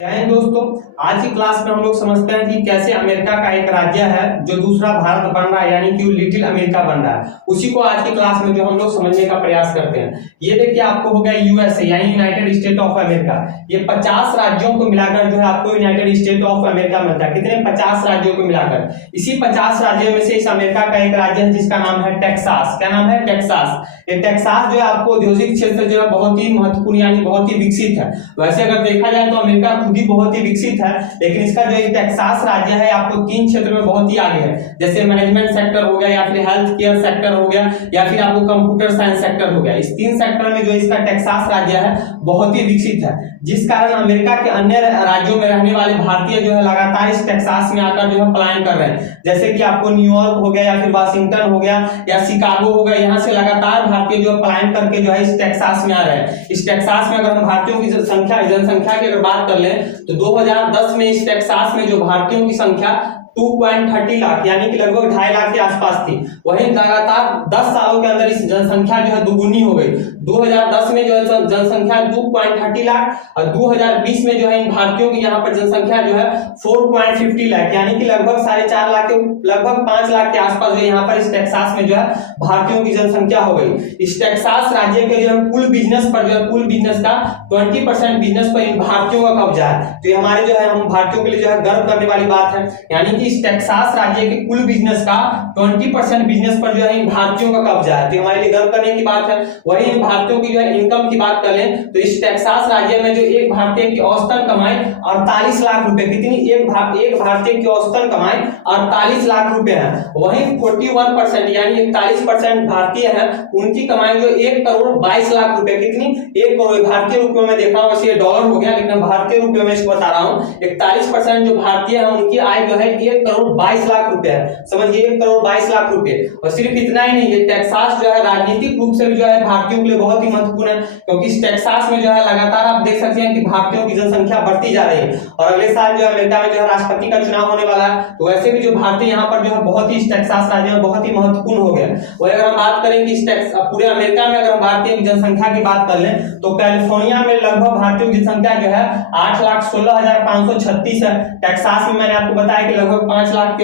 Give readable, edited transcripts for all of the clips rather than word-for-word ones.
जय हिंद दोस्तों। आज की क्लास में हम लोग समझते हैं कि कैसे अमेरिका का एक राज्य है जो दूसरा भारत बन रहा है, यानी कि लिटिल अमेरिका बन रहा है। उसी को आज की क्लास में जो हम लोग समझने का प्रयास करते हैं। ये देखिए, आपको हो गया यूएसए यानी यूनाइटेड स्टेट ऑफ अमेरिका। ये 50 राज्यों को मिलाकर जो है आपको यूनाइटेड स्टेट ऑफ अमेरिका मिलता है। कितने? 50 राज्यों को मिलाकर। इसी 50 राज्यों में से इस अमेरिका का एक राज्य है जिसका नाम है टेक्सास। क्या नाम है? टेक्सास। ये टेक्सास जो है आपको औद्योगिक क्षेत्र जो है बहुत ही महत्वपूर्ण यानी बहुत ही विकसित है। वैसे अगर देखा जाए तो अमेरिका खुद ही बहुत ही विकसित है, लेकिन इसका जो एक टेक्सास राज्य है आपको 3 क्षेत्र में बहुत ही आगे है। जैसे मैनेजमेंट सेक्टर हो गया, या फिर हेल्थ केयर सेक्टर हो गया, या फिर आपको कंप्यूटर साइंस सेक्टर हो गया। इस 3 सेक्टर में जो इसका टेक्सास राज्य है बहुत ही विकसित है, जिस कारण अमेरिका के अन्य राज्यों में रहने वाले भारतीय जो है लगातार इस टेक्सास में आकर जो है पलायन कर रहे हैं। जैसे कि आपको न्यूयॉर्क हो गया, या फिर वाशिंगटन हो गया, या शिकागो हो गया, यहाँ से लगातार भारतीय जो पलायन करके जो है इस टेक्सास में आ रहे हैं। इस टेक्सास में अगर हम भारतीयों की जनसंख्या की अगर बात कर लें तो 2010 में इस टेक्सास में जो भारतीयों की संख्या 2.30 लाख यानी कि लगभग 2.5 लाख के आसपास थी। वहीं लगातार 10 सालों के अंदर इस जनसंख्या जो है दुगुनी हो गई। 2010 में जो है जनसंख्या 2.30 लाख और 2020 में जो है इन भारतीयों की यहाँ पर जनसंख्या जो है 4.50 लाख यानी कि लगभग 4.5 लाख के लगभग 5 लाख के आसपास जो यहाँ पर इस टेक्सास में जो है भारतीयों की जनसंख्या हो गई। इस टेक्सास राज्य के जो है कुल बिजनेस पर जो है कुल बिजनेस का 20% बिजनेस पर इन भारतीयों का कब्जा है। तो ये हमारे जो है हम भारतीयों के लिए जो है गर्व करने वाली बात है, यानी कि इस टेक्सास राज्य के कुल बिजनेस का 20% बिजनेस पर जो है इन भारतीयों का कब्जा है। तो हमारे लिए गर्व करने की बात है। वही इन भारतीयों की जो है इनकम की बात करें तो इस टेक्सास राज्य में जो एक भारतीय की औसतन कमाई 48 लाख रुपए, कितनी? एक भारतीय की औसतन कमाई 48 लाख रुपए है। वहीं 41% यानी 41% भारतीय है, उनकी कमाई जो 1 करोड़ 22 लाख रुपए, कितनी? 1 करोड़ भारतीय रुपयों में। देखा वैसे ये डॉलर हो गया, लेकिन भारतीय रुपयों में इसको बता रहा हूँ। 41% जो भारतीय है उनकी आय जो है 1 करोड़ 22 लाख रुपए है। समझिए, 1 करोड़ 22 लाख रुपए। और सिर्फ इतना ही नहीं, ये टेक्सास जो है राजनीतिक रूप से भी जो है भारतीयों के लिए बहुत ही महत्वपूर्ण है, क्योंकि इस टेक्सास में जो है लगातार आप देख सकते हैं कि भारतीयों की जनसंख्या बढ़ती जा रही है। और अगले साल जो है अमेरिका में जो है राष्ट्रपति का चुनाव होने वाला है, तो वैसे भी जो भारतीय यहाँ पर जो है बहुत ही इस टेक्सास राज्य में बहुत ही महत्वपूर्ण हो गया। वही अगर हम बात करें कि इस पूरे अमेरिका में अगर हम भारतीय जनसंख्या की बात कर लें तो कैलिफोर्निया में लगभग भारतीयों की संख्या जो है 8,16,536 है। टेक्सास में मैंने आपको बताया कि लगभग 5 लाख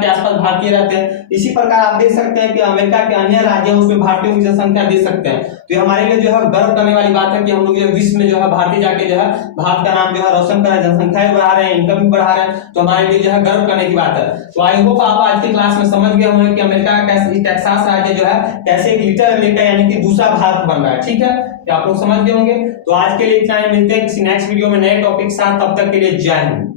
के आसपास भारतीय रहते हैं। इसी प्रकार आप देख सकते हैं कि अमेरिका के अन्य राज्य उसमें भारतीयों की जनसंख्या देख सकते हैं। तो हमारे लिए जो है गर्व करने वाली बात है कि हम लोग जो विश्व में जो है भारतीय जाके जो है भारत का नाम जो है रोशन कर रहे हैं, जनसंख्या भी बढ़ा रहे हैं, इनकम भी बढ़ा रहे हैं। तो हमारे लिए जो है गर्व करने की बात है। तो आई होप आप आज की क्लास में समझ गए होंगे कि अमेरिका का कैसे टेक्सास राज्य जो है कैसे एक लिटिल अमेरिका यानी कि दूसरा भारत बन रहा है। ठीक है, तो आप लोग समझ गए होंगे। तो आज के लिए इतना ही, मिलते हैं किसी नेक्स्ट वीडियो में नए टॉपिक के साथ। तब तक के लिए जय हिंद।